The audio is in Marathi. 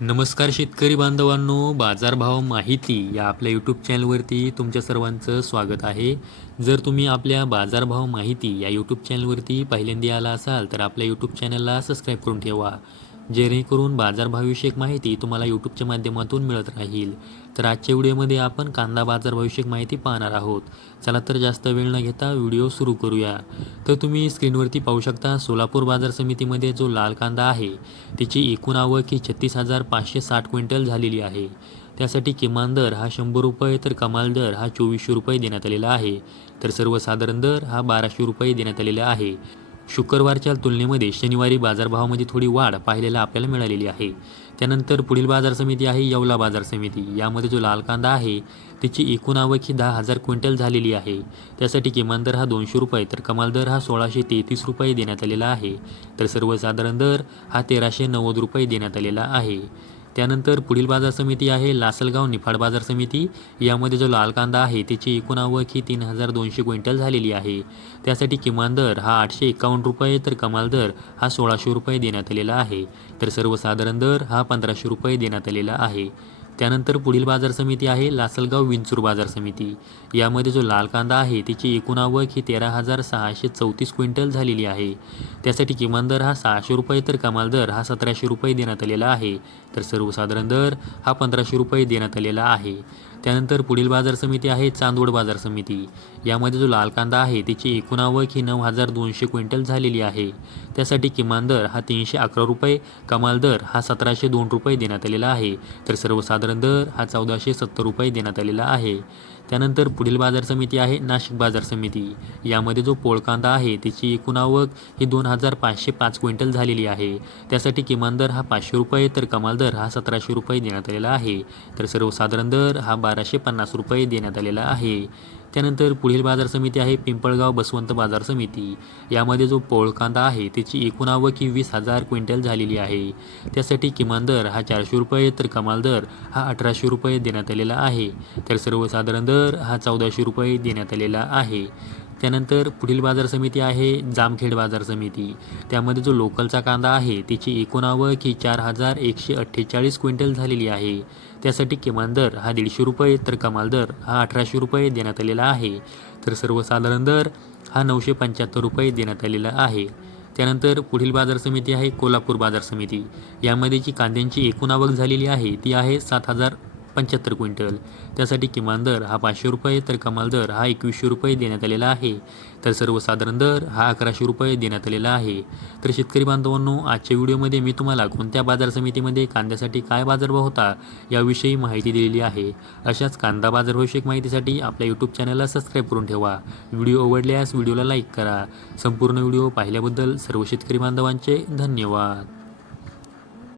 नमस्कार शेतकरी बांधवांनो, बाजारभाव माहिती या आपल्या यूट्यूब चॅनलवरती तुमच्या सर्वांचं स्वागत आहे. जर तुम्ही आपल्या बाजारभाव माहिती या यूट्यूब चॅनलवरती पहिल्यांदा आला असाल तर आपल्या यूट्यूब चॅनलला सबस्क्राईब करून ठेवा, जेणेकरून बाजारभावविषयक माहिती तुम्हाला यूट्यूबच्या माध्यमातून मिळत राहील. तर आजच्या व्हिडिओमध्ये आपण कांदा बाजारभावविषयक माहिती पाहणार आहोत. चला तर जास्त वेळ न घेता व्हिडिओ सुरू करूया. तर तुम्ही स्क्रीनवरती पाहू शकता, सोलापूर बाजार समितीमध्ये जो लाल कांदा आहे त्याची एकूण आवक ही 36,560 क्विंटल झालेली आहे. त्यासाठी किमान दर हा 100 रुपये तर कमाल दर हा 2400 रुपये देण्यात आलेला आहे. तर सर्वसाधारण दर हा 1200 रुपये देण्यात आलेला आहे. शुक्रवारच्या तुलनेमध्ये शनिवारी बाजारभावामध्ये थोडी वाढ पाहायला आपल्याला मिळालेली आहे. त्यानंतर पुढील बाजार समिती आहे येवला बाजार समिती. यामध्ये जो लाल कांदा आहे त्याची एकूण आवक ही 10,000 क्विंटल झालेली आहे. त्यासाठी किमान दर हा 200 रुपये तर कमाल दर हा 1633 रुपये देण्यात आलेला आहे. तर सर्वसाधारण दर हा 1390 रुपये देण्यात आलेला आहे. त्यानंतर पुढील बाजार समिती आहे लासलगाव निफाड बाजार समिती. यामध्ये जो लाल कांदा आहे त्याची एकूण आवक ही 3200 क्विंटल झालेली आहे. त्यासाठी किमान दर हा 851 रुपये तर कमाल दर हा 1600 रुपये देण्यात आलेला आहे. तर सर्वसाधारण दर हा 1500 रुपये देण्यात आलेला आहे. त्यानंतर पुढील बाजार समिती आहे लासलगाव विंचूर बाजार समिती. यामध्ये जो लाल कांदा आहे त्याची एकूण आवक ही 13,634 क्विंटल झालेली आहे. त्यासाठी किमान दर हा 600 रुपये तर कमाल दर हा 1700 रुपये देण्यात आलेला आहे. तर सर्वसाधारण दर हा 1500 रुपये देण्यात आलेला आहे. त्यानंतर पुढील बाजार समिती आहे चांदवड बाजार समिती. यामध्ये जो लाल कांदा आहे त्याची एकूण आवक ही 9,200 क्विंटल झालेली आहे. त्यासाठी किमान दर हा 311 रुपये, कमाल दर हा 1702 रुपये देण्यात आलेला आहे. तर सर्वसाधारण दर हा 1470 रुपये देण्यात आलेला आहे. त्यानंतर पुढील बाजार समिती आहे नाशिक बाजार समिती. यामध्ये जो पोळ कांदा आहे त्याची एकूण आवक ही 2,505 क्विंटल झालेली आहे. त्यासाठी किमान दर हा 500 रुपये तर कमाल दर हा 1700 रुपये देण्यात आलेला आहे. तर सर्वसाधारण दर हा 1250 रुपये देण्यात आलेला आहे. त्यानंतर पुढील बाजार समिती आहे पिंपळगाव बसवंत बाजार समिती. यामध्ये जो पोळ कांदा आहे त्याची एकूण आवक ही 20,000 क्विंटल झालेली आहे. त्यासाठी किमान दर हा 400 रुपये तर कमाल दर हा 1800 रुपये देण्यात आलेला आहे. तर सर्वसाधारण दर हा 1400 रुपये देण्यात आलेला आहे. त्यानंतर पुढील बाजार समिती आहे जामखेड बाजार समिती. त्यामध्ये जो लोकलचा कांदा आहे त्याची एकूण आवक ही 4,148 क्विंटल झालेली आहे. त्यासाठी किमान दर हा 150 रुपये तर कमाल दर हा 1800 रुपये देण्यात आलेला आहे. तर सर्वसाधारण दर हा 975 रुपये देण्यात आलेला आहे. त्यानंतर पुढील बाजार समिती आहे कोल्हापूर बाजार समिती. यामध्ये जी कांद्यांची एकूण आवक झालेली आहे ती आहे 7,075 क्विंटल. त्यासाठी किमान दर हा 500 रुपये तर कमाल दर हा 2100 रुपये देण्यात आलेला आहे. तर सर्वसाधारण दर हा 1100 रुपये देण्यात आलेला आहे. तर शेतकरी बांधवांनो, आजच्या व्हिडिओमध्ये मी तुम्हाला कोणत्या बाजार समितीमध्ये कांद्यासाठी काय बाजारभाव होता याविषयी माहिती दिलेली आहे. अशाच कांदा बाजारभावविषयक माहितीसाठी आपल्या यूट्यूब चॅनलला सबस्क्राईब करून ठेवा. व्हिडिओ आवडल्यास व्हिडिओला लाईक करा. संपूर्ण व्हिडिओ पाहिल्याबद्दल सर्व शेतकरी बांधवांचे धन्यवाद.